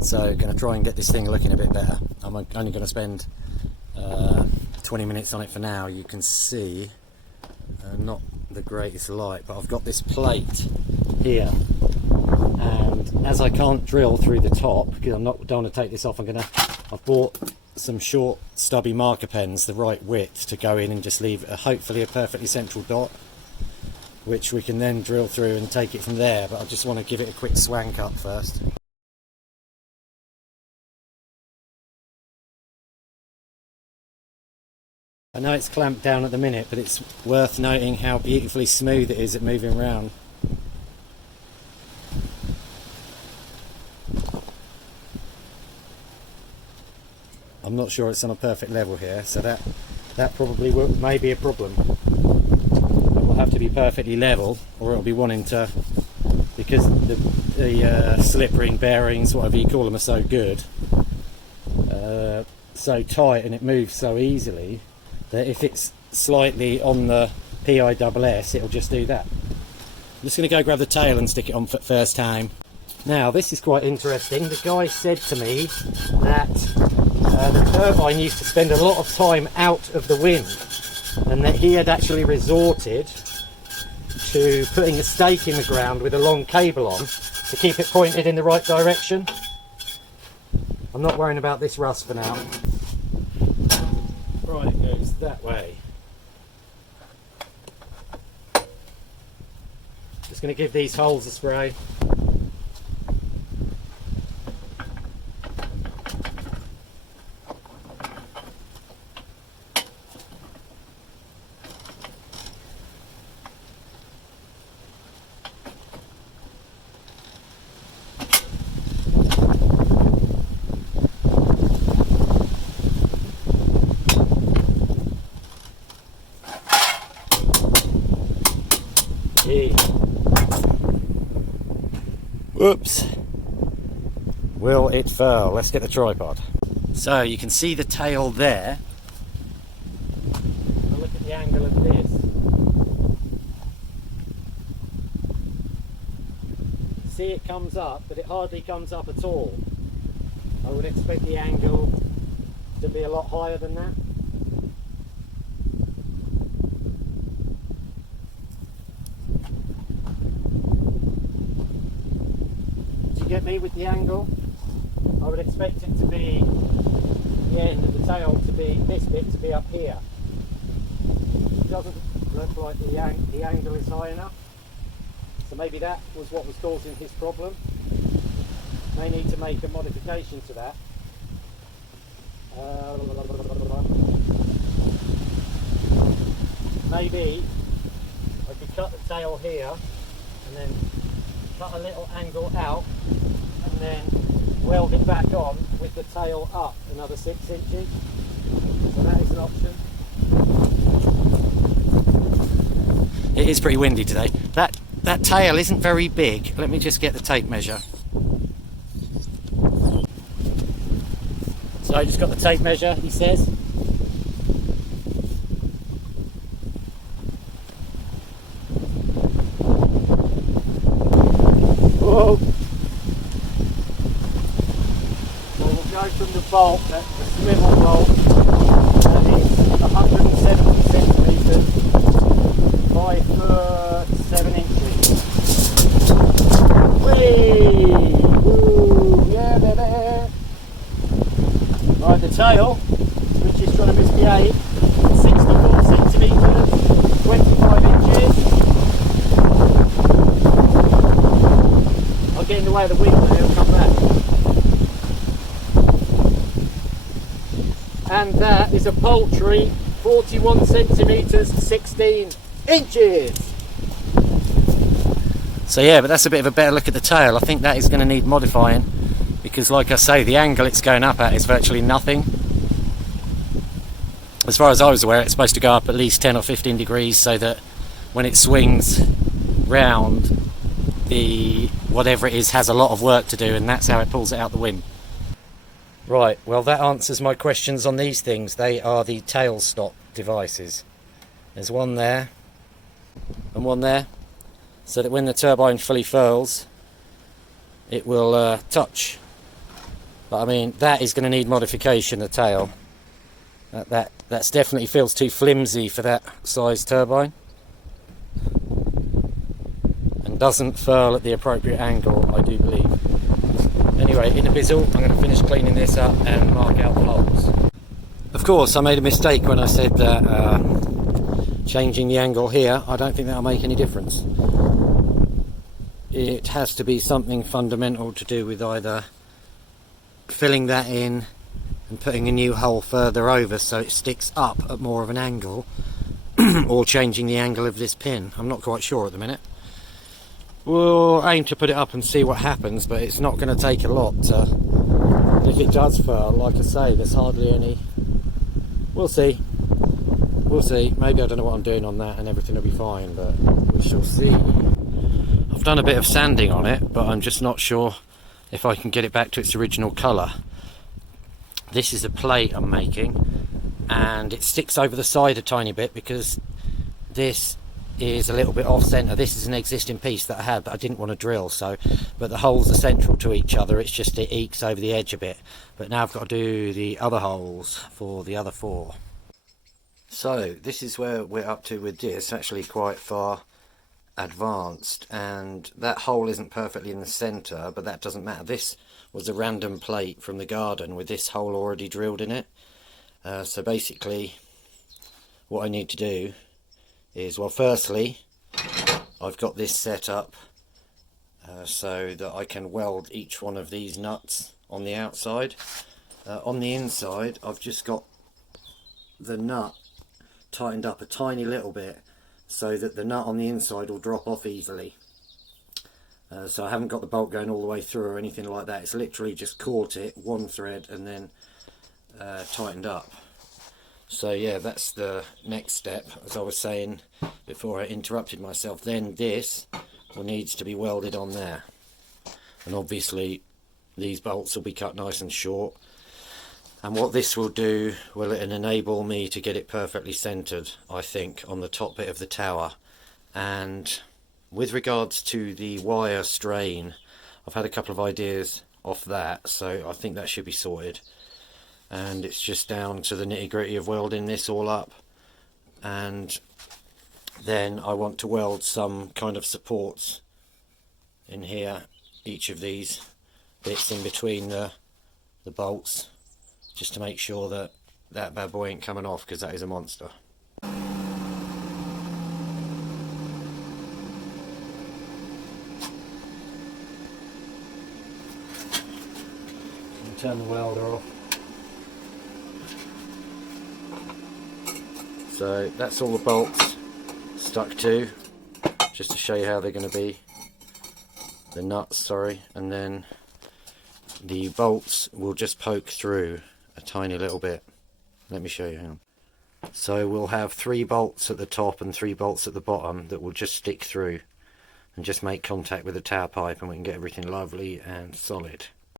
So going to try and get this thing looking a bit better. I'm only going to spend 20 minutes on it for now. You can see not the greatest light, but I've got this plate here, and as I can't drill through the top because don't want to take this off, I've bought some short stubby marker pens, the right width, to go in and just leave hopefully a perfectly central dot, which we can then drill through and take it from there. But I just want to give it a quick swank up first. I know it's clamped down at the minute, but it's worth noting how beautifully smooth it is at moving around. I'm not sure it's on a perfect level here, so that probably may be a problem. It will have to be perfectly level, or it'll be wanting to, because the slip ring bearings, whatever you call them, are so good, so tight, and it moves so easily, that if it's slightly on the PISS, it'll just do that. I'm just going to go grab the tail and stick it on for first time. Now, this is quite interesting. The guy said to me that the turbine used to spend a lot of time out of the wind, and that he had actually resorted to putting a stake in the ground with a long cable on to keep it pointed in the right direction. I'm not worrying about this rust for now. Right, it goes that way. Just going to give these holes a spray. Whoops. Will it furl? Let's get the tripod. So you can see the tail there. Now look at the angle of this. See, it comes up, but it hardly comes up at all. I would expect the angle to be a lot higher than that. Get me with the angle? I would expect it to be the end of the tail to be, this bit to be up here. It doesn't look like the angle is high enough, so maybe that was what was causing his problem. May need to make a modification to that. Maybe I could cut the tail here and then cut a little angle out and then weld it back on with the tail up another 6 inches. So that is an option. It is pretty windy today. That tail isn't very big. Let me just get the tape measure. So I just got the tape measure, he says. From the bolt, the swivel bolt, that is 170 centimetres, 5 foot 7 inches. Whee! Woo! Yeah, baby! Right, the tail, which is trying to misbehave, 64 centimetres, 25 inches. I'll get in the way of the wind and it'll come back. And that is a paltry 41 centimetres, 16 inches. So yeah, but that's a bit of a better look at the tail. I think that is going to need modifying, because like I say, the angle it's going up at is virtually nothing. As far as I was aware, it's supposed to go up at least 10 or 15 degrees, so that when it swings round, the whatever it is has a lot of work to do, and that's how it pulls it out the wind. Right, well that answers my questions on these things. They are the tail stop devices. There's one there and one there, so that when the turbine fully furls, it will touch But I mean, that is going to need modification, the tail. That's definitely feels too flimsy for that size turbine. And doesn't furl at the appropriate angle, I do believe. Anyway, in a bizzle, I'm going to finish cleaning this up and mark out the holes. Of course, I made a mistake when I said that changing the angle here, I don't think that'll make any difference. It has to be something fundamental to do with either filling that in and putting a new hole further over so it sticks up at more of an angle, or changing the angle of this pin. I'm not quite sure at the minute. We'll aim to put it up and see what happens, but it's not going to take a lot. If it does furl, like I say, there's hardly any. We'll see. We'll see. Maybe I don't know what I'm doing on that and everything will be fine, but we shall see. I've done a bit of sanding on it, but I'm just not sure if I can get it back to its original colour. This is a plate I'm making, and it sticks over the side a tiny bit because this is a little bit off centre. This is an existing piece that I had that I didn't want to drill, so but the holes are central to each other. It's just it ekes over the edge a bit. But now I've got to do the other holes for the other 4. So this is where we're up to with this, actually quite far advanced, and that hole isn't perfectly in the centre, but that doesn't matter. This was a random plate from the garden with this hole already drilled in it. So basically what I need to do is, well, firstly I've got this set up so that I can weld each one of these nuts on the outside. On the inside I've just got the nut tightened up a tiny little bit so that the nut on the inside will drop off easily. So I haven't got the bolt going all the way through or anything like that. It's literally just caught it, one thread, and then tightened up. So yeah, that's the next step, as I was saying before I interrupted myself. Then this needs to be welded on there, and obviously these bolts will be cut nice and short. And what this will do, will it enable me to get it perfectly centered, I think, on the top bit of the tower. And with regards to the wire strain, I've had a couple of ideas off that, so I think that should be sorted. And it's just down to the nitty-gritty of welding this all up. And then I want to weld some kind of supports in here, each of these bits in between the bolts, just to make sure that that bad boy ain't coming off, because that is a monster. Turn the welder off. So that's all the bolts stuck to, just to show you how they're going to be. The nuts, sorry, and then the bolts will just poke through a tiny little bit. Let me show you. Hang on. So we'll have 3 bolts at the top and 3 bolts at the bottom that will just stick through and just make contact with the tower pipe, and we can get everything lovely and solid.